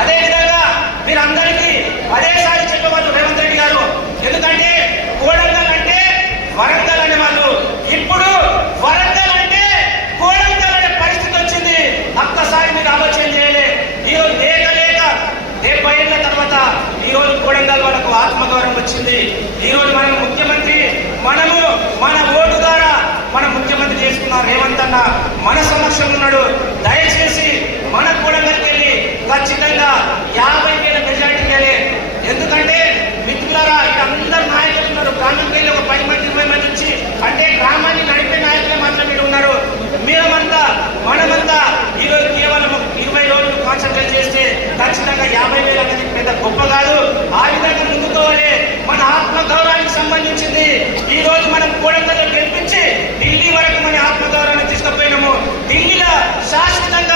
అదేవిధంగా మీరందరికీ అదేసారి చెప్పేవాళ్ళు రేవంత్ రెడ్డి గారు. ఎందుకంటే కోడంగల్ అంటే వరంగల్ అనే వాళ్ళు, ఇప్పుడు వరంగల్ అంటే కోడంగల్ అనే పరిస్థితి వచ్చింది. ఒక్కసారి మీరు ఆలోచన చేయలే. ఈరోజు లేక 70 ఏళ్ల తర్వాత ఈరోజు కోడంగల్ వాళ్ళకు ఆత్మగౌరవం వచ్చింది. ఈరోజు మన ముఖ్యమంత్రి మనము మన ఓటు ద్వారా మన ముఖ్యమంత్రి చేసుకున్న రేవంత్ అన్న మన సమక్షంలో ఉన్నాడు. దయచేసి మన కోడంగల్కి వెళ్ళి ఖచ్చితంగా 50,000 మెజారిటీ వెళ్ళి. ఎందుకంటే మిత్రులారా, ఇక్కడ అందరు నాయకులు ఉన్నారు. గ్రామంకి వెళ్ళి ఒక 10 మంది 20 మంది వచ్చి అంటే గ్రామాన్ని నడిపే నాయకులే మాత్రం మీరు ఉన్నారు. మీరమంతా మనమంతా ఈరోజు కేవలం 20 రోజులు కాన్సన్ట్రేట్ చేస్తే ఖచ్చితంగా 50,000 అనేది పెద్ద గొప్ప కాదు. ఆ విధంగా ముందుకోవాలి. మన ఆత్మగౌరవానికి సంబంధించింది. ఈ రోజు మనం కోడంగల్లో గెలిపించి ఢిల్లీ వరకు మన ఆత్మగౌరవాన్ని తీసుకుపోయినాము. ఢిల్లీలో శాశ్వతంగా